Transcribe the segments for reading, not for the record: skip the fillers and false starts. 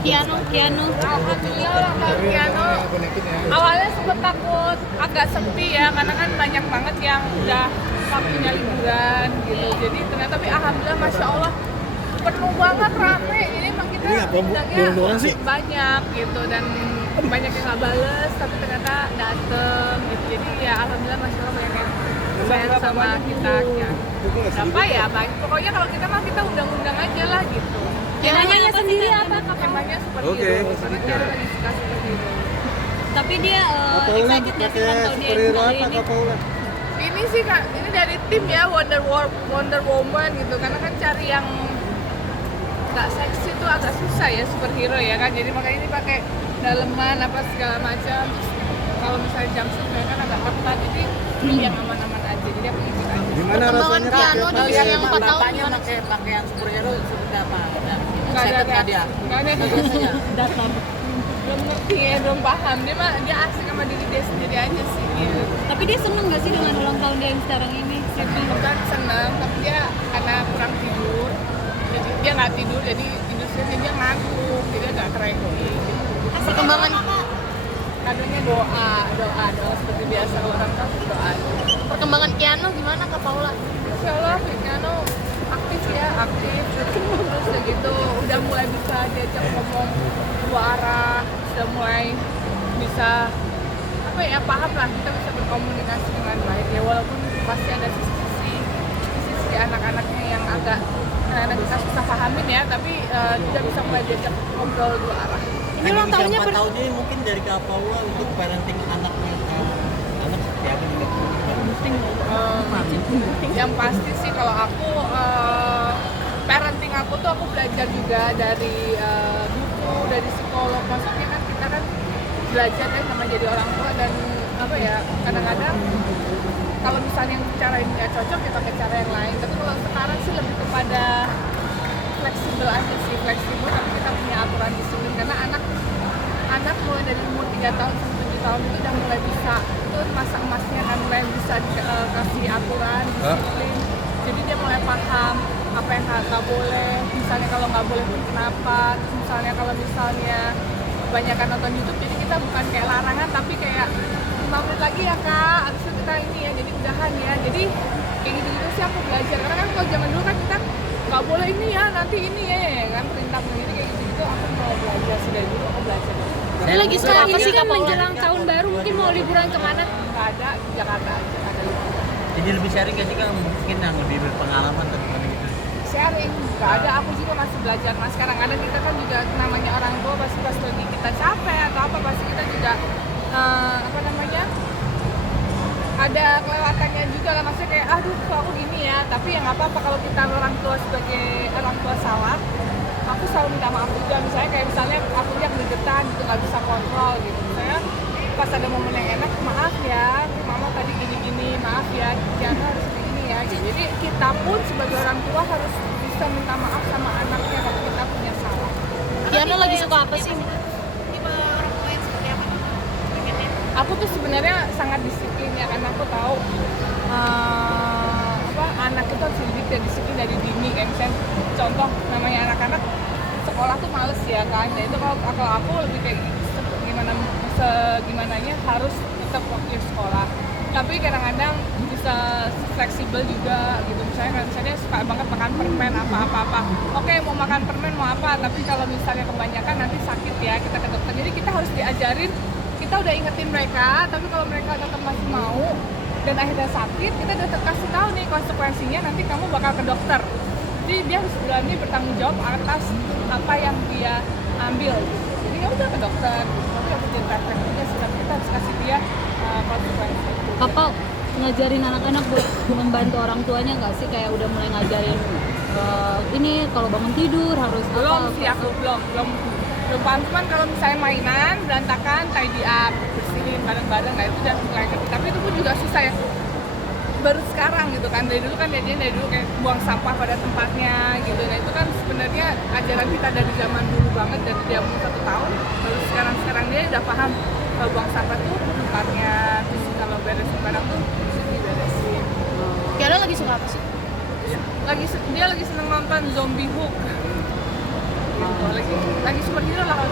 Kiano. Alhamdulillah kalau Kiano awalnya sempet takut agak sepi ya, karena kan banyak banget yang udah waktunya liburan gitu. Jadi ternyata tapi alhamdulillah masya Allah penuh banget, rame. Jadi emang kita undangnya banyak gitu dan banyak yang nggak bales tapi ternyata dateng gitu. Jadi ya alhamdulillah masya Allah banyak yang sayang sama kita ya. Berapa ya banyak. Pokoknya kalau kita mah kita undang-undang aja lah gitu. Temanya sendiri apa? Temanya superhero, karena dia lagi suka superhero. Tapi dia excited nggak sih nonton dia kali ini? Ini sih kak, ini dari tim ya Wonder Woman gitu, karena kan cari yang nggak seksi tuh agak susah ya superhero ya kan, jadi makanya ini pakai daleman apa segala macam. Terus kalau misalnya jumpsuit mereka kan agak ketat, jadi pilih yang aman-aman aja. Jadi aku ikut aja. Gimana rasanya Kiano di usia yang 4 tahun bapaknya pakai pakaian superhero seperti apa? Nggak ada Nggak dia? nggak ada Biasanya. belum ngerti ya, belum paham. Dia asik sama diri dia sendiri aja sih gitu. Tapi dia seneng nggak sih dengan ulang tahun dia yang sekarang ini? Bukan seneng, tapi dia karena kurang tidur, jadi dia nggak tidur, jadi dia ngantuk, jadi agak cranky gitu. Perkembangan Kadonya doa seperti biasa orang kan doa. perkembangan Kiano gimana Kak Paula? Insya Allah Kiano aktif ya, terus udah gitu udah mulai bisa diajak ngomong dua arah, sudah mulai bisa apa ya, paham lah, kita bisa berkomunikasi dengan baik ya, walaupun pasti ada sisi anak-anaknya yang agak kita susah pahamin ya, tapi sudah bisa mulai diajak ngobrol dua arah. Ini ulang tahunnya 4 tahun ini mungkin dari Kak Paula untuk parenting anaknya anak seperti apa nih? Yang pasti sih kalau aku parenting aku tuh aku belajar juga dari buku, dari psikolog. Maksudnya kan kita kan belajar kan sama jadi orang tua, dan apa ya, kadang-kadang kalau misalnya yang cara ini nggak cocok ya pakai cara yang lain. Tapi kalau sekarang sih lebih kepada fleksibel aja sih, fleksibel tapi kita punya aturan disiplin, karena anak mulai dari umur 3 tahun sampai 7 tahun itu udah mulai bisa, itu masa emasnya kan, mulai bisa kasih aturan, disiplin. Jadi dia mulai paham apa yang nggak boleh, misalnya kalau nggak boleh pun kenapa. Terus misalnya kalau misalnya kebanyakan nonton YouTube, jadi kita bukan kayak larangan tapi kayak 5 menit lagi ya kak, abis itu kita ini ya, jadi udahan ya. Jadi kayak gitu-gitu sih aku belajar, karena kan kalau zaman dulu kan kita nggak boleh ini ya, nanti ini ya kan, perintah sendiri kayak gitu-gitu. Aku mau belajar, sudah dulu aku belajar. Ini lagi suka apa sih kan menjelang tahun baru, mungkin mau liburan kemana? Nggak ada, Jakarta aja, nggak ada liburan. Jadi lebih sharing kan sih Kak, mungkin yang lebih berpengalaman atau gimana gitu? Sharing, nggak ada, aku juga masih belajar mas. Kadang-kadang kita kan juga namanya orang tua, pasti pas lagi kita capek atau apa, pasti kita juga apa namanya, ada kelewatannya juga lah, maksudnya kayak aduh kok aku gini ya. Tapi ya nggak apa-apa, kalau kita orang tua sebagai orang tua salah, aku selalu minta maaf juga. Misalnya aku yang deketan gitu, nggak bisa kontrol gitu, misalnya pas ada momen yang enak, maaf ya mama tadi gini-gini, maaf ya Kiana harus begini ya gitu. Jadi kita pun sebagai orang tua harus bisa minta maaf sama anaknya kalau kita punya salah. Kiano lagi suka apa sih? Aku tuh sebenarnya sangat disiplin ya, karena aku tahu anak itu harus dididik dan disiplin dari dini. Kayak misalnya contoh, namanya anak-anak sekolah tuh males ya kan, nah itu kalau aku lebih kayak segimananya harus tetap waktu sekolah. Tapi kadang-kadang bisa fleksibel juga gitu, misalnya suka banget makan permen apa-apa, oke mau makan permen mau apa, tapi kalau misalnya kebanyakan nanti sakit ya, kita ke dokter. Jadi kita harus diajarin, kita udah ingetin mereka, tapi kalau mereka tetap masih mau dan akhirnya sakit, kita udah kasih tahu nih konsekuensinya, nanti kamu bakal ke dokter. Jadi dia harus berani bertanggung jawab atas apa yang dia ambil gitu. Jadi ya udah ke dokter, tapi harus jadi praktek juga sih, tapi kita harus kasih dia konsekuensi. Papa ngajarin anak-anak buat membantu orang tuanya nggak sih, kayak udah mulai ngajarin ini kalau bangun tidur harus belum apa? Sih aku belum paham. Cuman kalau misalnya mainan berantakan, tidy up, bersihin bareng-bareng, nah itu udah mulai ngerti. Tapi itu pun juga susah ya, baru sekarang gitu kan. Dari dulu kan dia dari dulu kayak buang sampah pada tempatnya gitu. Nah itu kan sebenarnya ajaran kita dari zaman dulu banget, dari dia umur 1 tahun, baru sekarang dia udah paham kalau buang sampah tuh tempatnya, terus kalau beresin barang tuh diberesin. Kiano lagi suka apa sih? Dia lagi seneng nonton Zombie Hook gitu. Lagi superhero lah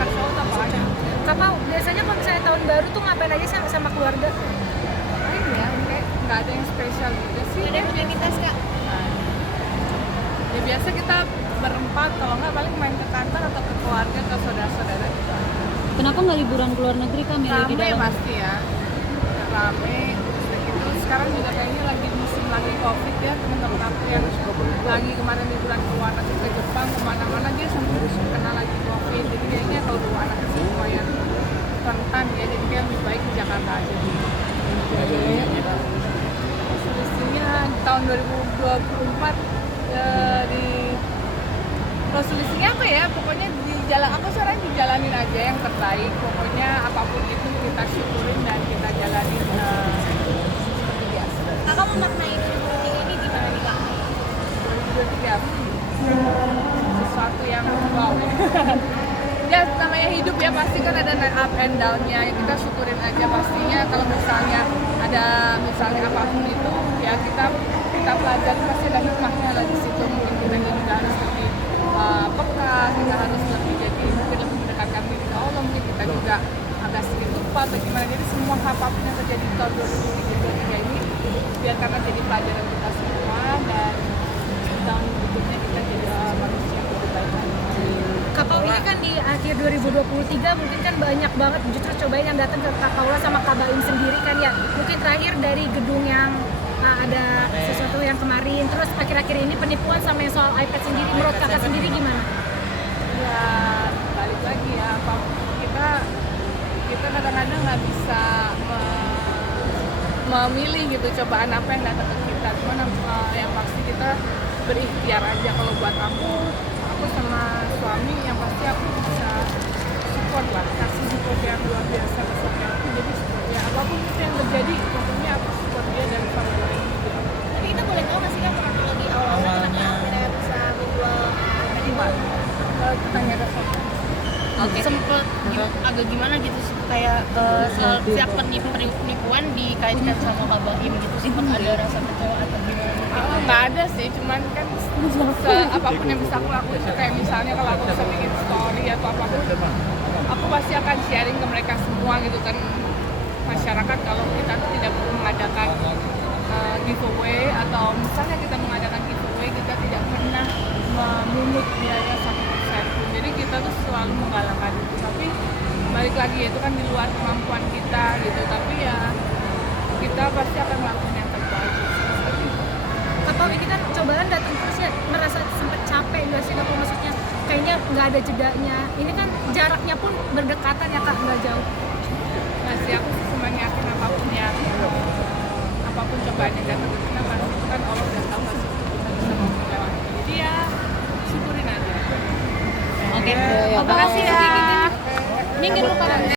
baru tuh ngapain aja sama keluarga? Ini ya, kayak nggak ada yang spesial gitu sih. Ada rutinitas Kak? Ya biasa kita berempat, kalau nggak paling main ke kantor atau ke keluarga, ke saudara-saudara gitu. Kenapa nggak liburan ke luar negeri kan milih di Rame dalam? pasti ya, rame. Gitu. Sekarang juga kayaknya lagi musim lagi covid ya, teman-teman aku yang lagi kemarin liburan ke luar negeri, ke Jepang, kemana-mana dia sempat kena lagi covid. Jadi kayaknya kalau dua anak sih lumayan rentan ya, jadi dia lebih baik di Jakarta aja. Resolusinya di tahun 2024 di resolusinya apa ya, pokoknya di jalan aku sekarang dijalanin aja yang terbaik, pokoknya apapun itu kita syukurin dan kita jalanin seperti biasa. Kakak memaknai 2023 ini gimana nih Kak? 2023 sesuatu yang wow ya, namanya hidup ya, pasti kan ada up and down-nya, kita syukurin aja pastinya. Kalau misalnya ada apapun itu ya kita pelajari, pasti ada hikmahnya lah di situ. Mungkin kita juga harus lebih peka, kita harus lebih mungkin lebih mendekatkan diri ke Allah, mungkin kita juga agak sedikit lupa atau gimana. Jadi semua apapun yang terjadi di tahun 2023 ini biarkan jadi pelajaran kita semua, dan tahun berikutnya kita jadi manusia yang lebih baik lagi. Kak Paula ini kan di akhir 2023 mungkin kan banyak banget justru cobain yang datang ke Kak Paula sama Kak Baim sendiri kan ya. Mungkin terakhir dari gedung yang ada sesuatu yang kemarin, terus akhir-akhir ini penipuan sama yang soal iPad sendiri. Menurut Kakak sendiri gimana? Ya balik lagi ya, kita kadang-kadang nggak bisa memilih gitu cobaan apa yang datang ke kita. Cuman yang pasti kita berikhtiar aja. Kalau buat aku sama suami yang pasti aku bisa support lah, kasih support yang luar biasa ke suami aku. Jadi ya apapun itu yang terjadi, pokoknya aku support dia dan sama lain gitu. Tapi kita boleh tahu nggak sih Kak kronologi awalnya kenapa kita bisa menjual Gimana? Tanya Rafa. sempet agak gimana gitu sih, kayak setiap penipuan dikaitkan sama Kak Baim gitu, sempet ada rasa kecewa atau gimana? Nggak ada sih, cuman kan apapun yang bisa aku lakuin, kayak misalnya kalau aku bisa bikin story atau apapun, aku pasti akan sharing ke mereka semua gitu kan, masyarakat. Kalau kita tuh tidak perlu mengadakan giveaway, atau misalnya kita mengadakan giveaway, kita tidak pernah memungut biaya 1% pun. Jadi kita tuh selalu menggalakkan itu, tapi balik lagi itu kan di luar kemampuan kita gitu, tapi ya kita pasti akan melakukan yang terbaik. Kak Paula ini kan cobaan datang terus ya, merasa sempet capek nggak sih Kak Paula? Maksudnya kayaknya nggak ada jedanya. Ini kan jaraknya pun berdekatan ya Kak, nggak jauh. Masih aku semuanya yakin apapun cobaan yang datang ke kita, pasti itu kan Allah udah tahu pasti kita bisa melewati. Jadi ya syukurin aja. Oke, Terima kasih ya. minggir lu Pak.